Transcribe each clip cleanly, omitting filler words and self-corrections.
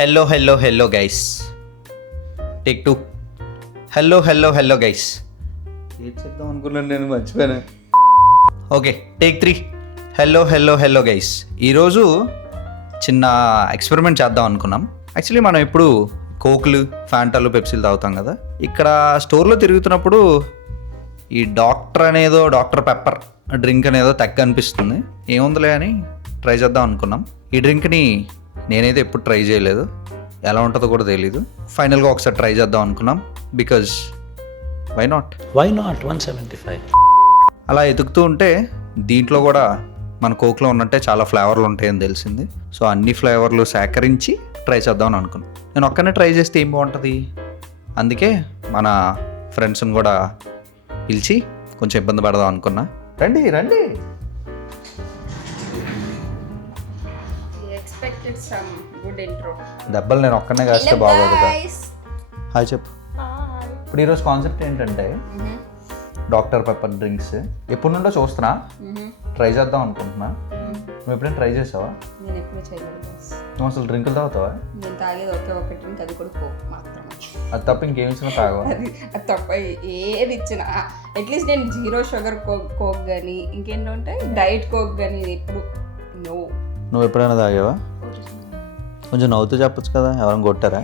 Hello guys. Take 2. Hello guys. ఏం చెప్దాం అనుకున్నాను, నేను మర్చిపోయాను. Okay, take 3. Hello guys. ఈరోజు చిన్న ఎక్స్పెరిమెంట్ చేద్దాం అనుకున్నాం. యాక్చువల్లీ మనం ఎప్పుడు కోక్లు, ఫ్యాంటాలు, పెప్సీలు తాగుతాం కదా. ఇక్కడ స్టోర్లో తిరుగుతున్నప్పుడు ఈ డాక్టర్ పెప్పర్ డ్రింక్ అనేదో తగ్గ అనిపిస్తుంది. ఏముందిలే అని ట్రై చేద్దాం అనుకున్నాం. ఈ డ్రింక్ని నేనైతే ఎప్పుడు ట్రై చేయలేదు, ఎలా ఉంటుందో కూడా తెలీదు. ఫైనల్గా ఒకసారి ట్రై చేద్దాం అనుకున్నాం. Because why not 175. అలా ఎదుగుతూ ఉంటే దీంట్లో కూడా మన కోక్లో ఉన్నట్టే చాలా ఫ్లేవర్లు ఉంటాయని తెలిసింది. సో అన్ని ఫ్లేవర్లు సేకరించి ట్రై చేద్దాం అని అనుకున్నాను. నేను ఒక్కనే ట్రై చేస్తే ఏం బాగుంటుంది, అందుకే మన ఫ్రెండ్స్ని కూడా పిలిచి కొంచెం ఇబ్బంది పడదాం అనుకున్నా. రండి. దెబ్బలు నేను ఒక్కనే కాస్తే బాగోదు కదా. హాయ్ చెప్పు. ఇప్పుడు ఈరోజు కాన్సెప్ట్ ఏంటంటే డాక్టర్ పెప్పర్ డ్రింక్స్ ఎప్పటి నుండో చూస్తున్నా, ట్రై చేద్దాం అనుకుంటున్నా. నువ్వు ఎప్పుడైనా ట్రై చేసావా? నేను ఎప్పుడు చేయలేదు. నువ్వు అసలు డ్రింకులు తాగుతావా? నేను తాగేది ఒకే డ్రింక్, అది కూడా కోక్ మాత్రమే. అది తప్ప ఇంకేమి ఇచ్చినా తాగవా? అది తప్ప ఏది ఇచ్చినా అట్లీస్ట్ నేను 0 షుగర్ కోక్ కానీ ఇంకేంటంటే డైట్ కోక్ కానీ ఎప్పుడు నో. నువ్వు ఎప్పుడైనా తాగావా? కొంచెం నవ్వుతూ చెప్పొచ్చు కదా, ఎవరైనా కొట్టారా?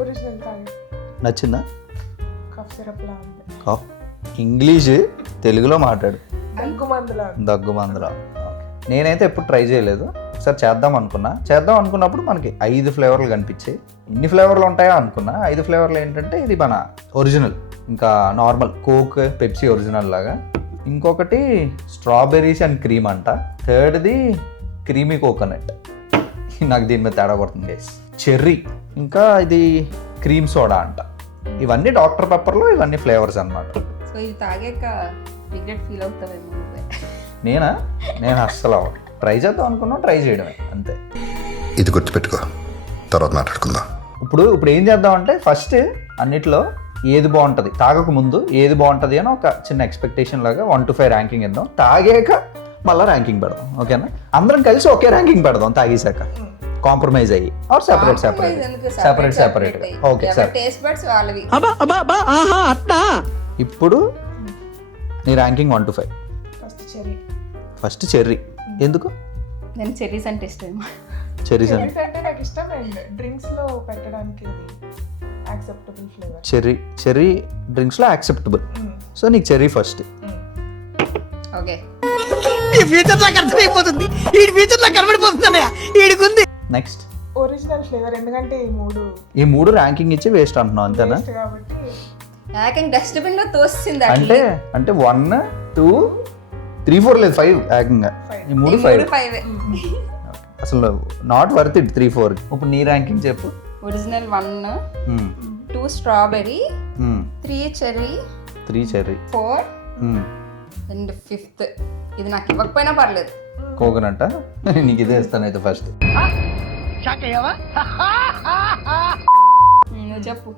ఒరిజినల్ తాగి నచ్చిందా? కఫ్ సిరప్ లా ఉంది. కాఫ్ ఇంగ్లీష్ తెలుగులో మాట్లాడు. దగ్గు మందులా. నేనైతే ఎప్పుడు ట్రై చేయలేదు. ఒకసారి చేద్దాం అనుకున్నప్పుడు మనకి 5 ఫ్లేవర్లు కనిపించాయి. ఇన్ని ఫ్లేవర్లు ఉంటాయా అనుకున్నా. 5 ఫ్లేవర్లు ఏంటంటే ఇది మన ఒరిజినల్, ఇంకా నార్మల్ కోక్, పెప్సీ ఒరిజినల్ లాగా, ఇంకొకటి స్ట్రాబెర్రీస్ అండ్ క్రీమ్ అంట, థర్డ్ది క్రీమీ కోకోనట్. నాకు దీని మీద తేడా పడుతుంది గైస్. చెర్రీ, ఇంకా ఇది క్రీమ్ సోడా అంట. ఇవన్నీ డాక్టర్ పెప్పర్లో ఇవన్నీ ఫ్లేవర్స్ అన్నమాట. సో ఇది తాగాక రిగ్రెట్ ఫీల్ అవుతావేమో. నేను అస్సలు ట్రై చేద్దాం అనుకున్నాం, ట్రై చేయడమే అంతే. ఇది గుర్తుపెట్టుకో, తర్వాత మాట్లాడుకుందాం. ఇప్పుడు ఏం చేద్దాం అంటే ఫస్ట్ అన్నిట్లో ఏది బాగుంటుంది, తాగక ముందు ఏది బాగుంటుంది అని ఒక చిన్న ఎక్స్పెక్టేషన్ లాగా 1 to 5 ర్యాంకింగ్ ఇద్దాం. తాగాక మళ్ళీ ర్యాంకింగ్ పెడదాం, ఓకేనా? అందరం కలిసి ఒకే ర్యాంకింగ్ పెడదాం తాగేసాక, కాంప్రమైజ్ అయ్యి or separate. Okay sir. Taste buds వాళ్ళవి. ఇప్పుడు నీ ర్యాంకింగ్ 1 to 5. First cherry. ఎందుకు? నేను చెర్రీస్ అంటే ఇష్టం. చెర్రీస్ అంటే నాకు ఇష్టమైంది డ్రింక్స్ లో పెట్టడానికి, యాక్సెప్టబుల్ ఫ్లేవర్. చెర్రీ డ్రింక్స్ లో యాక్సెప్టబుల్. సో నీకు cherry first. Okay, next original flavour. ఎందుకంటే ఈ మూడు ర్యాంకింగ్ ఇచ్చి వేస్ట్ అంటున్నావు, అంతేనా? కాబట్టి ఏకంగా డస్ట్బిన్ లో తోస్తుంది. అంటే 1, 2, 3, 4 లేదు, 5 ఏకంగా. ఈ 3 5 అసలు నాట్ వర్త్ ఇట్. 3, 4. ఇప్పుడు నీ ర్యాంకింగ్ చెప్పు. Original 1, 2 strawberry, 3 cherry, 4 and 5th ఇది నాకు ఇవ్వకపోయినా పర్లేదు, కోకోనట్. నీకు ఇదే ఇస్తాను అయితే ఫస్ట్. నువ్వు చెప్పు.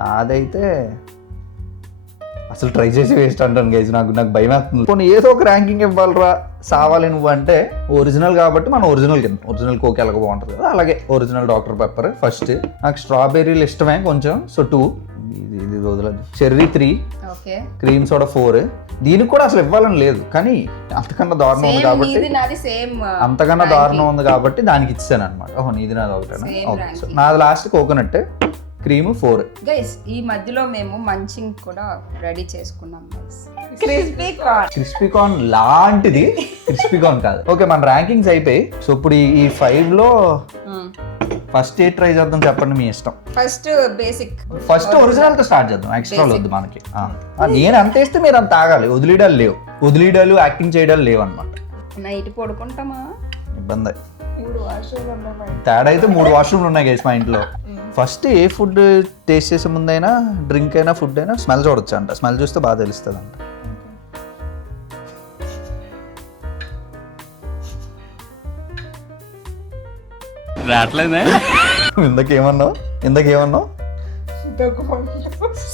నాదైతే అసలు ట్రై చేసి వేస్ట్ అంటాను గైజ్. నాకు భయం వేస్తుంది. కొన్ని ఏదో ఒక ర్యాంకింగ్ ఇవ్వాలరా, సావాలి నువ్వు అంటే. ఒరిజినల్ కాబట్టి మనం ఒరిజినల్ కింద, ఒరిజినల్ కోక్ ఎలాగ బాగుంటుంది కదా, అలాగే ఒరిజినల్ డాక్టర్ పెప్పర్ ఫస్ట్. నాకు స్ట్రాబెర్రీలు ఇష్టమే కొంచెం, సో 2. ఇది వదలదు. Cherry 3, cream soda 4. దీనికి కూడా అసలు ఇవ్వాలని లేదు, కానీ అంతకన్నా దారుణం ఉంది కాబట్టి దానికి ఇచ్చాను అనమాట. ఓహో, నీది నాది ఒకటేనా? ఓకే. సో నాది లాస్ట్ కోకోనట్, క్రీమ్ 4. గైస్ ఈ మధ్యలో మేము మంచింగ్ కూడా రెడీ చేసుకున్నాం గైస్. క్రిస్పీ కార్న్ లాంటిది, క్రిస్పీ కార్న్ కాదు. ఓకే, మన ర్యాంకింగ్స్ అయిపోయి. సో ఇప్పుడు ఈ 5 లో ఫస్ట్ ఏ ట్రై చేద్దాం చెప్పండి, మీ ఇష్టం. ఫస్ట్ ఒరిజినల్ తో స్టార్ట్ చేద్దాం, ఎక్స్ట్రా వద్దు మనకి. నేను అంత వేస్తే మీరు అంత తాగాలి. వదిలీడాలు యాక్టింగ్ చేయడాలు లేవు అనమాట. నైట్ పడుకుంటామా, ఇబ్బంది. 3 వాష్రూమ్లు ఉన్నాయి. తేడా అయితే 3 వాష్రూమ్లు ఉన్నాయి గైస్ మా ఇంట్లో. ఫస్ట్ ఏ ఫుడ్ టేస్ట్ చేసే ముందైనా, డ్రింక్ అయినా, ఫుడ్ అయినా స్మెల్ చూడొచ్చు అంట. స్మెల్ చూస్తే బాగా తెలుస్తుంది అంట. ఇందాకేమన్నావు?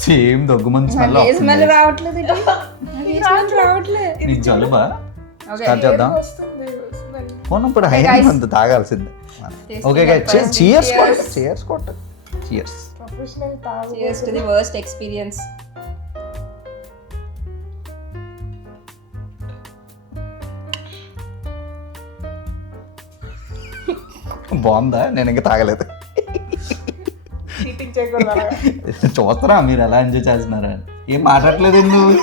సేమ్ దగ్గుమంది స్మెల్ రావట్లేదు. నీకు జలుబా? స్టార్ట్ చేద్దాం. ఇప్పుడు హై అంత తాగాల్సిందే. ఓకే చీయర్స్ కొట్ట చీయర్స్. ప్రొఫెషనల్ తాగు. Cheers to the worst experience. బాగుందా? నేను ఇంకా తాగలేదు. చీటింగ్ చేయకూడదు అలాగా. చూస్తారా మీరు ఎలా ఎంజాయ్ చేస్తున్నారా? ఏం మాట్లాడలేదు నువ్వు.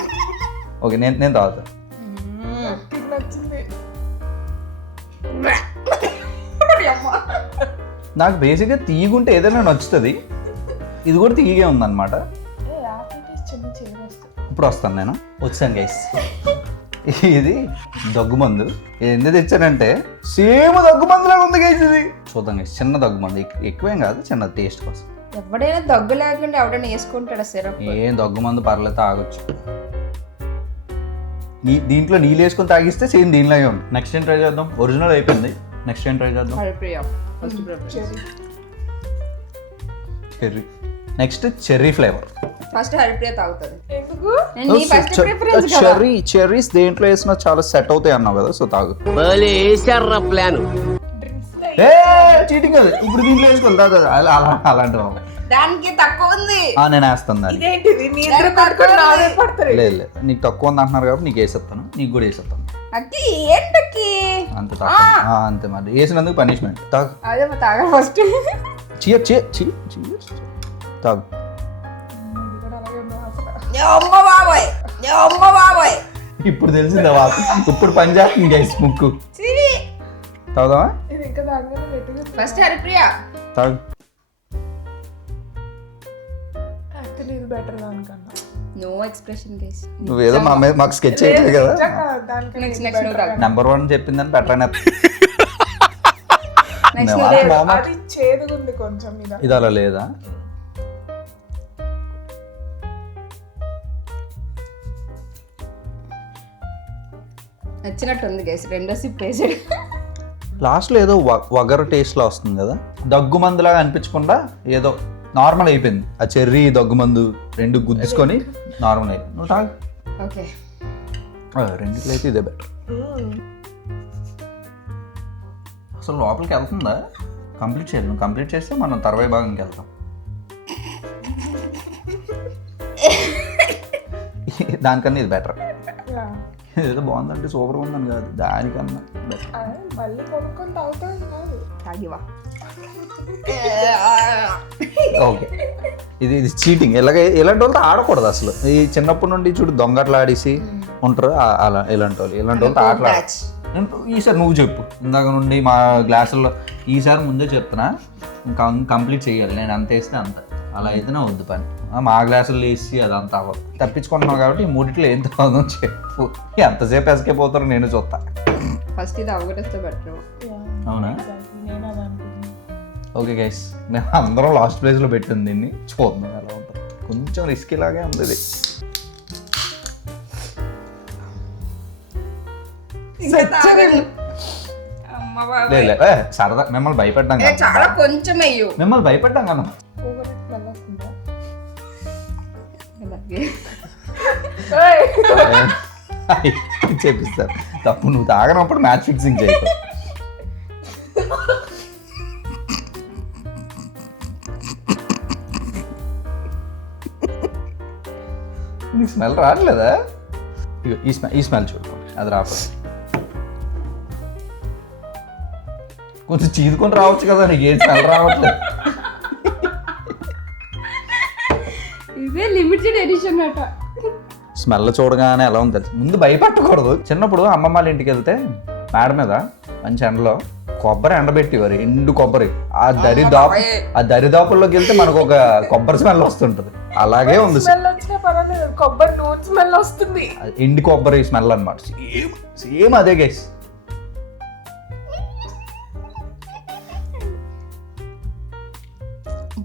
ఓకే నేను తాగుతా. నాకు నచ్చింది. నాకు బేసిక్గా తీయగుంటే ఏదైనా నచ్చుతుంది. ఇది కూడా తీయగే ఉందన్నమాట. యాపిల్ పీస్ చిన్న చేదు వస్తుంది. ఇప్పుడు వస్తాను నేను. వచ్చాను గైస్. ఇది దగ్గుమందు. ఇది ఎందుకు తెచ్చానంటే సేమ్ దగ్గుమందులాగా ఉంది గైస్ ఇది. చూద్దాం గైస్. చిన్న దగ్గుమందు, ఎక్కువేం కాదు, చిన్న టేస్ట్ కోసం. ఎవడైనా దగ్గు లేకుండా ఎవడైనా వేసుకుంటాడా సిరప్? ఏం దగ్గుమందు పర్లేదు, తాగొచ్చు. దీంట్లో నీళ్ళు వేసుకొని తాగిస్తే సేమ్ దీనిలాగే ఉంది. నెక్స్ట్ ఏం ట్రై చేద్దాం? ఒరిజినల్ అయిపోయింది. నెక్స్ట్ ఏం ట్రై చేద్దాం? Cherry. Next cherry flavour. First Haripriya తాగుతుంది. ఎందుకు? నీ ఫస్ట్ ప్రిఫరెన్స్ కదా. చెర్రీస్ దేంట్లో వేసినా చాలా సెట్ అవుతాయి అన్నావు కదా, సో తాగు. డ్రింక్స్ చీటింగ్ కాదు. ఇప్పుడు దీంట్లో వేసుకోవాలి అలాంటి దానికి తక్కువ ఉంది. నేను వేస్తాను దాన్ని. ఇదేంటిది? మీ ఇద్దరు పడుకొని నావే పడతారు. లేదు నీకు తక్కువ ఉంది అంటున్నారు కాబట్టి నీకు వేసేస్తాను. నీకు కూడా వేసేస్తాను. అది ఏంటకి అంతే తక్కువ. అంతే మరి వేసినందుకు పనిష్మెంట్. తాగు. అదే తాగా ఫస్ట్. చీయర్ తాగు. ఇది కూడా అలాగే ఉంది అసలు. అమ్మ బాబాయ్, అమ్మ బాబాయ్. ఇప్పుడు తెలిసిందా వాకు? ఇప్పుడు పని చేస్తుంది గైస్ ముక్కు. తాగుదామా? ఇది ఇంకా దానికన్నా గట్టిగా. ఫస్ట్ హరిప్రియ. తాగు. యాక్చువల్లీ ఇది బెటర్ దానికన్నా. No expression guys. నువ్వేదో మాకు స్కెచ్ చేయట్లేదు కదా. నిజంగా దానికన్నా నెక్స్ట్ ఇది నెక్స్ట్ నువ్వు తాగు. నెంబర్ 1 చెప్పిందని పెట్టాను. Next better. అది చేదుగా ఉంది కొంచెం మీద. ఇది అలా లేదా? నచ్చినట్టుంది గైస్. రెండో సిప్ వేసాడు. లాస్ట్లో ఏదో వగరు టేస్ట్లో వస్తుంది కదా. దగ్గుమందులాగా అనిపించకుండా ఏదో నార్మల్ అయిపోయింది. ఆ చెర్రీ దగ్గుమందు రెండు గుద్దుకొని నార్మల్ అయిపోయింది. నువ్వు తాగు. ఓకే. రెండిట్లో అయితే ఇదే బెటర్. అసలు లోపలికి వెళ్తుందా? కంప్లీట్ చేయాలి. నువ్వు కంప్లీట్ చేస్తే మనం తర్వాయి భాగంకి వెళ్తాం. దానికన్నా ఇది బెటర్. ఏదో బాగుందంటే సూపర్గా ఉందని కాదు, దానికన్నా బెటర్. మళ్ళీ కొనుక్కొని తాగుతాం కాదు. తాగివా. ఓకే. ఇది చీటింగ్. ఇలాంటి వాళ్ళతో ఆడకూడదు అసలు. ఈ చిన్నప్పటి నుండి చూడు దొంగట్లు ఆడేసి ఉంటారు అలా. ఇలాంటి వాళ్ళతో ఆటలు ఈసారి నువ్వు చెప్పు. ఇందాక నుండి మా గ్లాసుల్లో ఈసారి ముందే చెప్తున్నా, ఇంకా కంప్లీట్ చేయాలి. నేను అంత వేస్తే అంత, అలా అయితేనే వద్దు పని. మా గ్లాసుల్లో వేసి అదంతా అవ్వదు. తప్పించుకుంటున్నావు కాబట్టి ఈ మూడిట్లో ఏం తాగుదాం చెప్పు. ఎంతసేపు ఎసకపోతారో నేను చూస్తా. ఫస్ట్ ఇది అవగొట్టేస్తే బెటర్. అవునా? నేను అది అనుకున్నాను. ఓకే గైస్, మేము అందరం లాస్ట్ ప్లేస్లో పెట్టింది దీన్ని. చూద్దాం ఎలా ఉంటుంది. కొంచెం రిస్కీ లాగే ఉంది ఇది. సరదా మిమ్మల్ని భయపెట్టాం కదా. చాలా కొంచెం అయ్యో. మిమ్మల్ని భయపెట్టాం కదా. ఓవర్ స్మెల్ వస్తుందా? చేపిస్తారు. తప్పు. నువ్వు తాగనప్పుడు మ్యాచ్ ఫిక్సింగ్ చేయకు. నీకు స్మెల్ రావట్లేదా? ఈ స్మెల్ చూడు, అది రాకపోతే కొంచెం చీదుకొని రావచ్చు కదా. నీకు ఏం స్మెల్ రావట్లేదు. ఇదే లిమిటెడ్ ఎడిషన్ అట. స్మెల్ చూడగానే ఎలా ఉంది తెలుసు. ముందు భయపడకూడదు. చిన్నప్పుడు అమ్మమ్మ వాళ్ళ ఇంటికి వెళ్తే మేడ మీద మంచి ఎండలో కొబ్బరి ఎండబెట్టేవారు. ఎండు కొబ్బరి. ఆ దరిదాపుల్లోకి వెళ్తే మనకు ఒక కొబ్బరి స్మెల్ వస్తుంటది. అలాగే ఉంది. స్మెల్ వచ్చినా పర్వాలేదు, కొబ్బరి నూనె స్మెల్ వస్తుంది. ఎండు కొబ్బరి స్మెల్ అన్నమాట. సేమ్ అదే గైస్.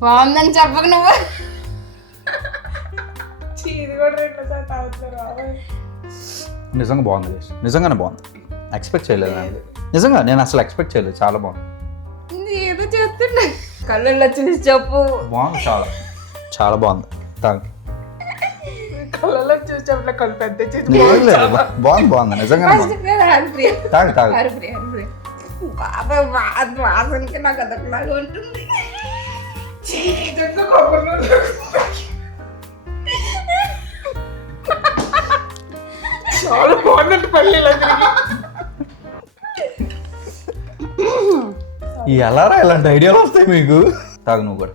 బాగుందని చెప్పక నువ్వు. ఇది కూడా రెండోసారి తాగుతున్నారు. నిజంగా బాగుంది గైస్. నిజంగానే బాగుంది. ఎక్స్పెక్ట్ చేయలేదు నేను. నిజంగా నేను అసలు ఎక్స్పెక్ట్ చేయలేదు. చాలా బాగుంది. ఏదో చేస్తున్నా. కళ్ళల్లో చూసి చెప్పు. బాగుంది. చాలా చాలా బాగుంది. తాగు. కళ్ళలో చూసేప్పుడు కళ్ళు పెద్ద బాగుంది. నిజంగానే బాగుంది. తాగు తాగు. బాబా వాసనకి నాకు అదొకలాగా ఉంటుంది. నిజంగా కొబ్బరి నూనె. చాలా బాగుందండి పల్లీలు ఎలారా ఇలాంటి ఐడియాలు వస్తాయి మీకు? తాగు నువ్వు కూడా.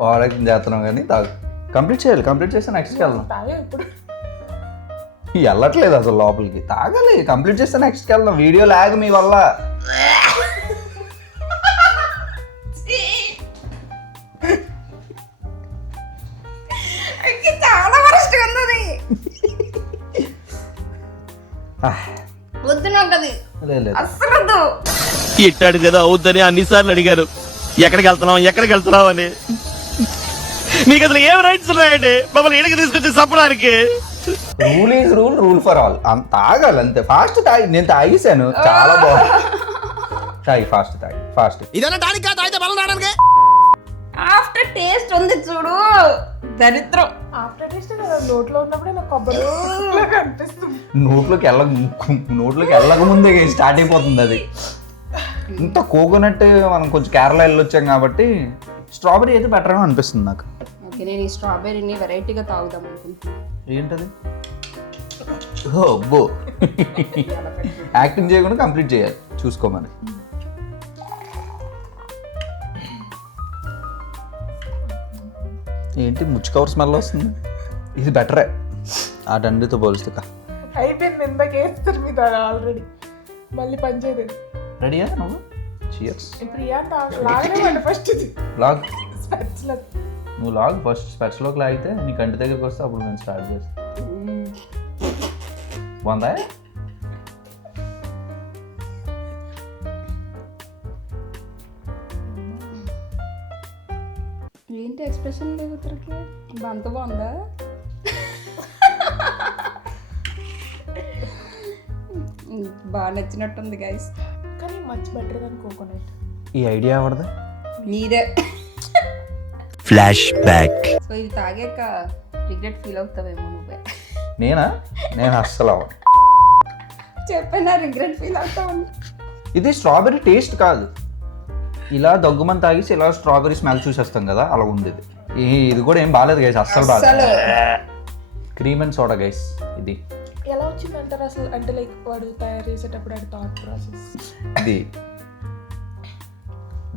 బాగా చేస్తున్నావు కానీ తాగు. కంప్లీట్ చేయాలి. కంప్లీట్ చేస్తే నెక్స్ట్కి వెళ్దాం. తాగే ఇప్పుడు వెళ్ళట్లేదు అసలు లోపలికి. తాగాలి. కంప్లీట్ చేస్తే నెక్స్ట్కి వెళ్దాం. వీడియో లాగ్ మీ వల్ల. చాలా వరస్ట్ ఉన్నది. వద్దు నాకు అది లేదు అస్సలు వద్దు. ఇట్టాడు కదా అవుద్దని అన్నిసార్లు అడిగారు ఎక్కడికి వెళ్తున్నావు అని. మీకు అసలు ఏం రైట్స్ ఉన్నాయండి మమ్మల్ని ఇళ్ళకి తీసుకొచ్చి చంపడానికి? Rule is rule, rule for all. తాగాలి అంతే. ఫాస్ట్ తాగి. నేను తాగేసాను. చాలా బాగుంది. తాగి ఫాస్ట్. తాగి ఫాస్ట్. ఆఫ్టర్ టేస్ట్ ఉంది చూడు, దరిద్రం. ఆఫ్టర్ టేస్ట్ కదా నోట్లో ఉన్నప్పుడే నాకు కొబ్బరి లాగా అనిపిస్తుంది. నోట్లోకి వెళ్ళక ముందే స్టార్ట్ అయిపోతుంది అది. ఇంత కోకోనట్ మనం కొంచెం కేరళ వెళ్ళొచ్చాం కాబట్టి స్ట్రాబెరీ అయితే బెటర్ గా అనిపిస్తుంది నాకు. ఓకే, నేను ఈ స్ట్రాబెర్రీని వెరైటీగా తాగుదాం అనుకుంటున్నాను. ఏంటది? అబ్బో, యాక్టింగ్ చేయకుండా కంప్లీట్ చేయాలి. చూసుకోమని. ఏంటి ముచ్చు కవర్ స్మెల్ వస్తుంది? ఇది బెటరే ఆ డండితో పోలిస్తే. అయిపోయింది ఇందాక వేస్తారు మీద ఆల్రెడీ. మళ్ళీ పని చేయలేదు. రెడీయా నువ్వు? చియర్స్. ఇప్పుడు లాగనే ఫస్ట్ ఇది లాగ్. స్పెట్స్లో నువ్వు లాగ్ ఫస్ట్. స్పెట్స్లోకి లాగితే నీ కంటి దగ్గరికి వస్తే అప్పుడు నేను స్టార్ట్ చేస్తాను. బాగుందా? ఏంటి ఎక్స్ప్రెషన్ లేదు ఉత్తరకి? అంత బాగుందా? బాగా నచ్చినట్టుంది గైస్. కానీ మచ్ బెటర్ దాన్ కోకోనట్. ఈ ఐడియా ఎవరిదా? నీదే. Flash back. సో ఇది తాగాక రిగ్రెట్ ఫీల్ అవుతావేమో నువ్వే. నేను అస్సలు అవ్వను. చెప్పినా రిగ్రెట్ ఫీల్ అవుతావు. ఇది స్ట్రాబెరీ టేస్ట్ కాదు. ఇలా దగ్గుమని తాగేసి ఇలా స్ట్రాబెరీ స్మెల్ చూసేస్తాం కదా, అలా ఉంది ఇది. ఇది కూడా ఏం బాగాలేదు గైస్, అస్సలు బాగాలేదు. Cream and soda guys. ఇది ఎలా వచ్చింది అంటారు అసలు? అంటే లైక్ వాడు తయారు చేసేటప్పుడు అది థాట్ ప్రాసెస్. ఇది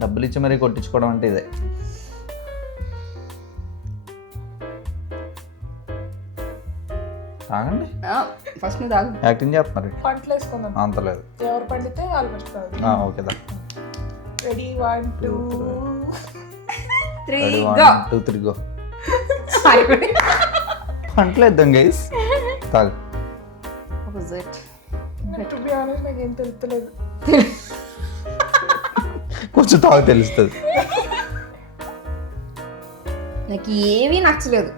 డబ్బులు ఇచ్చి మరీ కొట్టించుకోవడం అంటే ఇదే. తాగండి. ఫస్ట్ నువ్వు తాగు. యాక్టింగ్ చేస్తున్నారు. పంటలు వేసుకుందాం. అంత లేదు. ఎవరు పండితే వాళ్ళు ఫస్ట్ తాగు. ఓకే దా. Ready 1 2 3 1 go. 2 3 గో. పంటలేద్దాం గైస్. తాగు. ఆపోజిట్. టు బి ఆనెస్ట్ నాకు ఏం తెలుస్తలేదు. కొంచెం తాగు తెలుస్తుంది. నాకు ఏమీ నచ్చలేదు.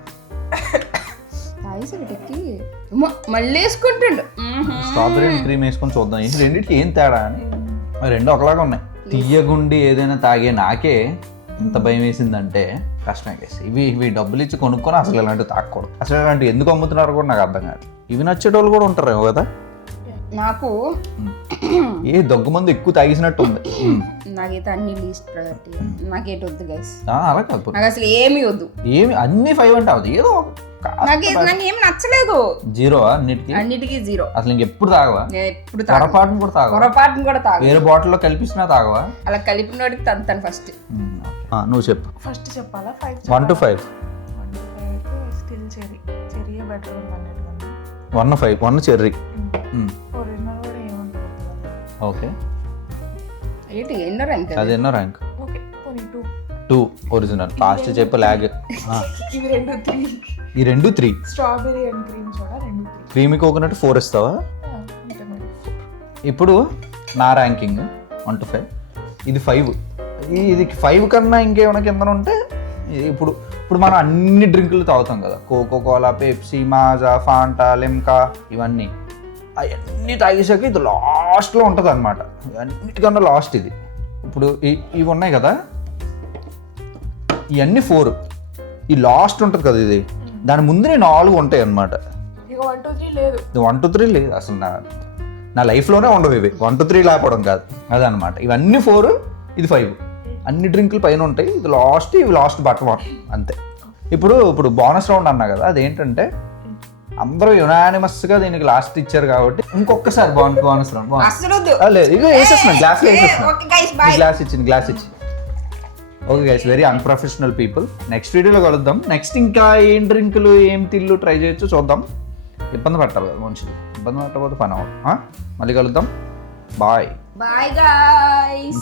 తాగేసరికి మళ్ళీ వేసుకుంటుండు. స్ట్రాబెరీ క్రీమ్ వేసుకొని చూద్దాం ఈ రెండింటికి ఏం తేడా అని. రెండు ఒకలాగా ఉన్నాయి. తీయగుండి ఏదైనా తాగే నాకే ఇంత భయం వేసిందంటే కష్టమే కేసు. ఇవి డబ్బులు ఇచ్చి కొనుక్కొని అసలు ఇలాంటివి తాగకూడదు. అసలు ఇలాంటివి ఎందుకు అమ్ముతున్నారు కూడా నాకు అర్థం కాదు. ఇవి నచ్చేటోళ్ళు కూడా ఉంటారు కదా. నాకు ఏ దగ్గు మందు ఎక్కువ తాగేసినట్టు ఉంది. నాకైతే అన్ని లీస్ట్ ప్రయారిటీ. నాకేటి వద్దు గైస్. అలా కాదు. నాకు అసలు ఏమి వద్దు. ఏమి అన్ని 5 అంటే అవుతుంది. ఏదో నాకు ఏం నచ్చలేదు. 0 అన్నిటికీ 0. అసలు ఇంకెప్పుడు తాగవా? ఎప్పుడు పొరపాటును కూడా తాగవా? పొరపాటును కూడా తాగ. వేరే బాటిల్లో కలిపిస్తున్నా తాగవా? అలా కలిపినోడికి తను ఫస్ట్. నువ్వు చెప్పు. ఫస్ట్ చెప్పాలా? 5 1 to 5. 1 to 5 అయితే స్టిల్ చెర్రీ బెటర్ ఉంది అన్నట్టు. 1 to 5. 1 చెర్రీ. ఒరిజినల్ కూడా ఏముంటుంది. ఓకే. ఏంటి ఎన్నో ర్యాంక్? అది ఎన్నో ర్యాంక్? ఓకే పోనీ 2 ఒరిజినల్. లాస్ట్ చెప్పు లాగ్. ఇవి 2 3. ఈ 2 3. Strawberry and cream soda 2 3. Creamy coconut 4 ఇస్తావా? ఇప్పుడు నా ర్యాంకింగ్ 1 to 5. ఇది 5. ఇది 5 కన్నా ఇంకేమైనా కింద ఉంటే ఇప్పుడు మనం అన్ని డ్రింకులు తాగుతాం కదా. Coca Cola, Pepsi, Maaza, Fanta, Limca, ఇవన్నీ అవన్నీ తాగేసాక ఇది లాస్ట్లో ఉంటుంది అనమాట. అన్నిటికన్నా లాస్ట్ ఇది. ఇప్పుడు ఇవి ఉన్నాయి కదా, ఇవన్నీ 4. ఈ లాస్ట్ ఉంటుంది కదా ఇది, దాని ముందు 4 ఉంటాయి అన్నమాట. ఇక 1 2 3 లేదు. 1 to 3 లేదు అసలు. నా లైఫ్లోనే ఉండవు ఇవి 1 2 3 లేకపోవడం కాదు అదనమాట. ఇవన్నీ 4, ఇది 5. అన్ని డ్రింకులు పైన ఉంటాయి, ఇది లాస్ట్, ఇవి లాస్ట్ బటన్ అంతే. ఇప్పుడు బోనస్ రౌండ్ అన్నా కదా, అదేంటంటే అందరూ యునానిమస్గా దీనికి లాస్ట్ ఇచ్చారు కాబట్టి ఇంకొకసారి బోనస్ రౌండ్. అసలు వద్దు. లేదు ఇక వేసేస్తున్నాను, గ్లాస్లో వేసేస్తున్నాను. Okay guys bye. గ్లాస్ ఇచ్చి okay guys, very unprofessional people. Next వీడియోలో కలుద్దాం. నెక్స్ట్ ఇంకా ఏం డ్రింకులు ఏం తిల్లు ట్రై చేయొచ్చు చూద్దాం. ఇబ్బంది పెట్టాలి కదా మనుషులు, ఇబ్బంది పెట్టకపోతే పని అవ్వదు. మళ్ళీ కలుద్దాం, బాయ్. Bye guys.